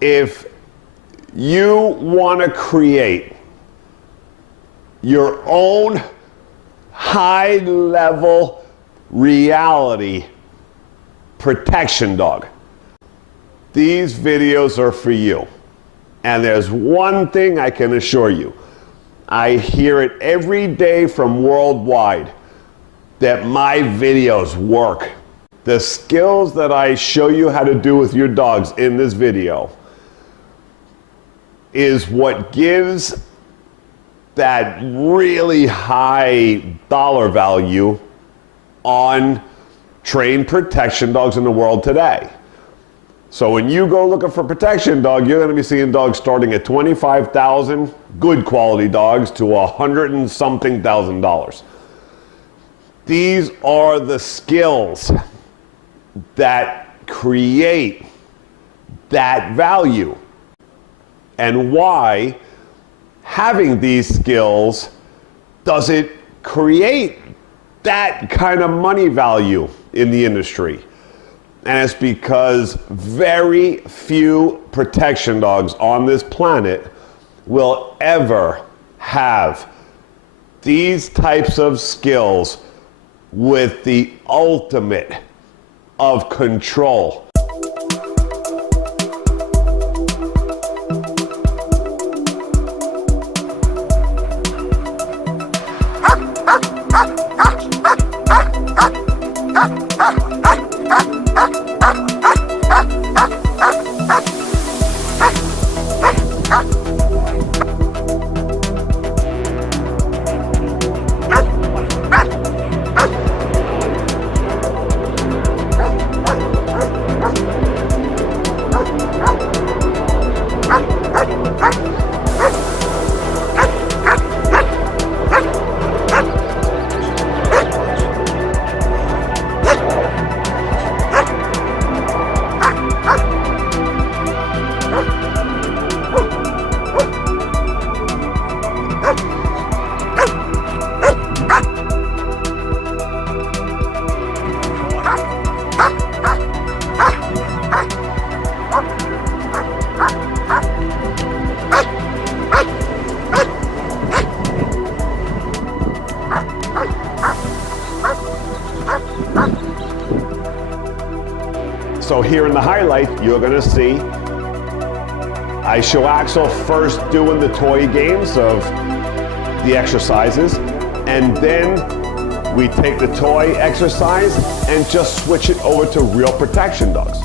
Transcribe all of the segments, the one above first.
If you want to create your own high-level reality protection dog, these videos are for you. And there's one thing I can assure you. I hear it every day from worldwide that my videos work. The skills that I show you how to do with your dogs in this video is what gives that really high dollar value on trained protection dogs in the world today. So when you go looking for protection dog, you're going to be seeing dogs starting at $25,000, good quality dogs, to $100 and something thousand. These are the skills that create that value, and why having these skills doesn't create that kind of money value in the industry. And it's because very few protection dogs on this planet will ever have these types of skills with the ultimate of control. So here in the highlight, you're gonna see I show Axel first doing the toy games of the exercises, and then we take the toy exercise and just switch it over to real protection dogs.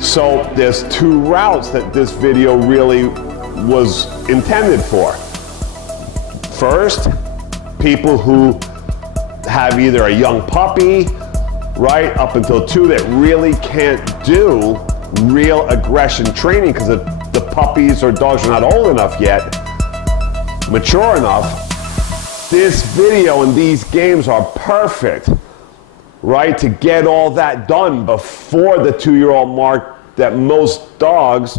So there's two routes that this video really was intended for. First, people who have either a young puppy, right, up until 2, that really can't do real aggression training because of the puppies or dogs are not old enough yet, mature enough, this video and these games are perfect, right, to get all that done before the 2-year-old mark, that most dogs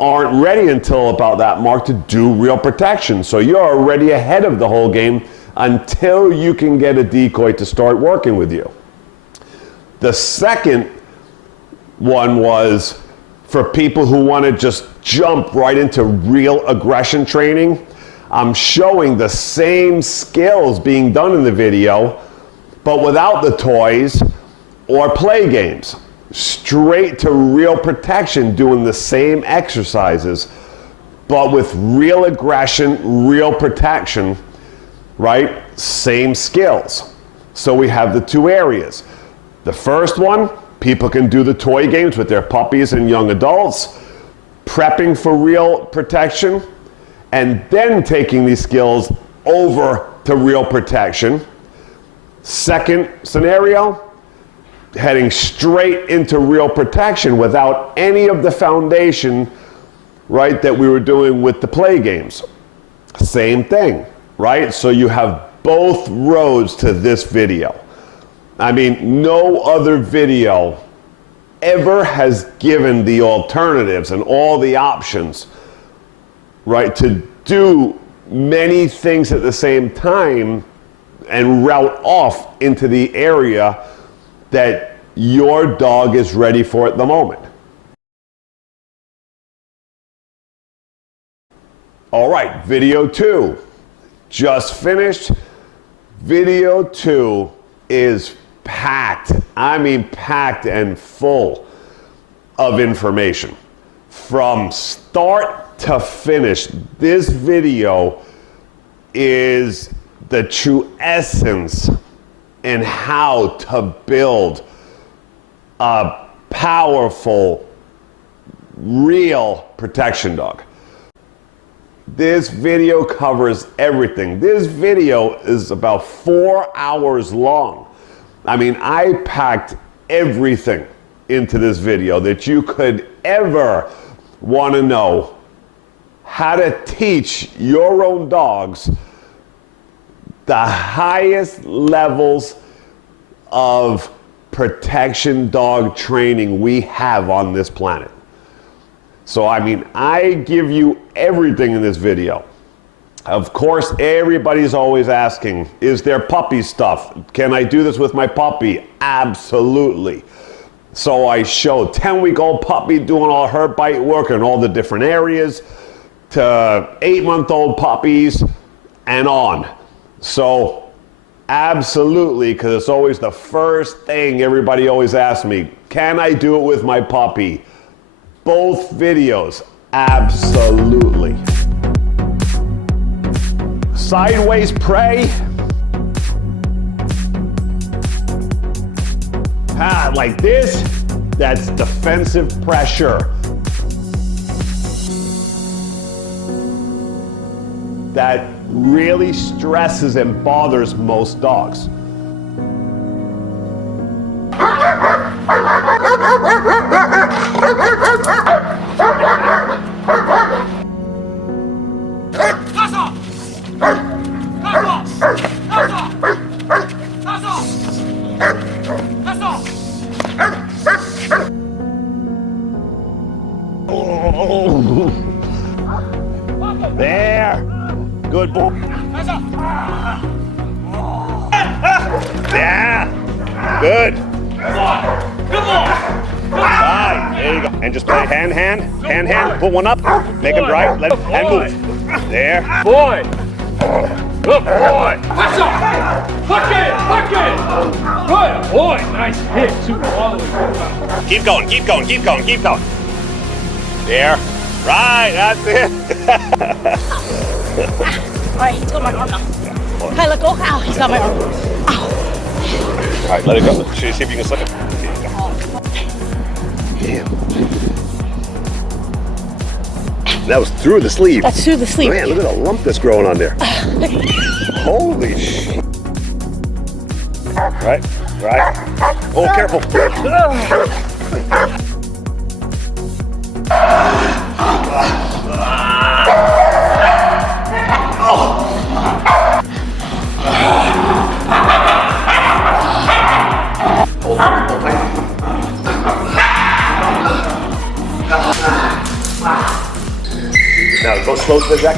aren't ready until about that mark to do real protection. So you're already ahead of the whole game until you can get a decoy to start working with you. The second one was for people who want to just jump right into real aggression training. I'm showing the same skills being done in the video, but without the toys or play games. Straight to real protection, doing the same exercises, but with real aggression, real protection, right? Same skills. So we have the two areas. The first one, people can do the toy games with their puppies and young adults, prepping for real protection, and then taking these skills over to real protection. Second scenario, heading straight into real protection without any of the foundation, right, that we were doing with the play games. Same thing, right? So you have both roads to this video. I mean, no other video ever has given the alternatives and all the options, right, to do many things at the same time and route off into the area that your dog is ready for at the moment. All right, video 2, just finished. Video 2 is packed, I mean packed and full of information. From start to finish, this video is the true essence in how to build a powerful, real protection dog. This video covers everything. This video is about 4 hours long. I mean, I packed everything into this video that you could ever want to know how to teach your own dogs the highest levels of protection dog training we have on this planet. So, I mean, I give you everything in this video. Of course, everybody's always asking, is there puppy stuff? Can I do this with my puppy? Absolutely. So I show 10-week-old puppy doing all her bite work in all the different areas, to 8-month-old puppies and on. So absolutely, because it's always the first thing everybody always asks me, can I do it with my puppy? Both videos, absolutely. Sideways prey. Like this, that's defensive pressure. That really stresses and bothers most dogs. There. Good boy. Yeah. Good. Good boy. Right. There you go. And just play hand. Put one up. Make him dry. Let him and move. There. Boy. Good boy. Hook it. Good boy. Nice hit. Super all the way. Keep going. There. Right. That's it. All right, he's got my arm now. Okay, let go. Ow, he's got my arm. Ow. All right, let it go. See if you can slip it. Damn. That was through the sleeve. That's through the sleeve. Man, look at the lump that's growing on there. Holy shit. Right. Oh, careful. Now go slow to the deck.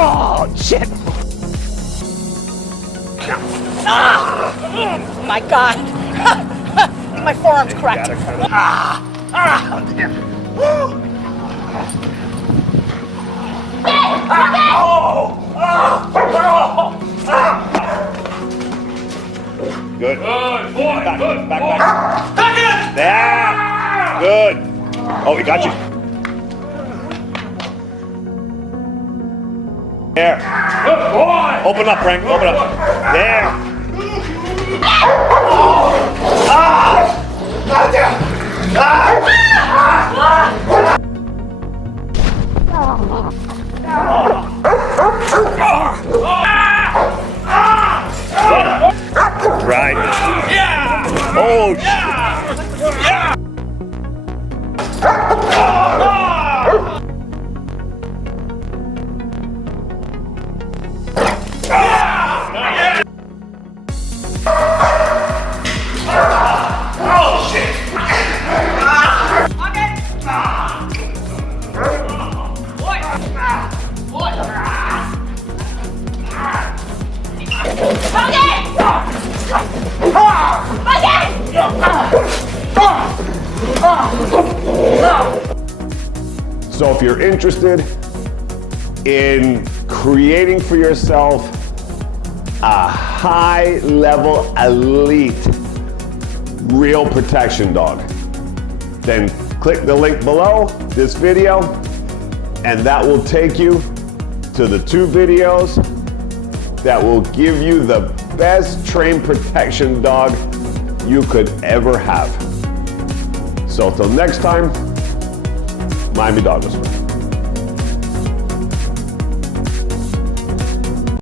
Oh, shit. Oh my God. My forearm's cracked. Good. Good boy. Good Back, boy. back. There. Good. Oh, we got you. There. Good boy. Open up, Frank. Open up. There. Right. Yeah. Oh, So if you're interested in creating for yourself a high-level elite real protection dog, then click the link below this video and that will take you to the 2 videos that will give you the best trained protection dog you could ever have. So till next time, Miami Dog Whisperer.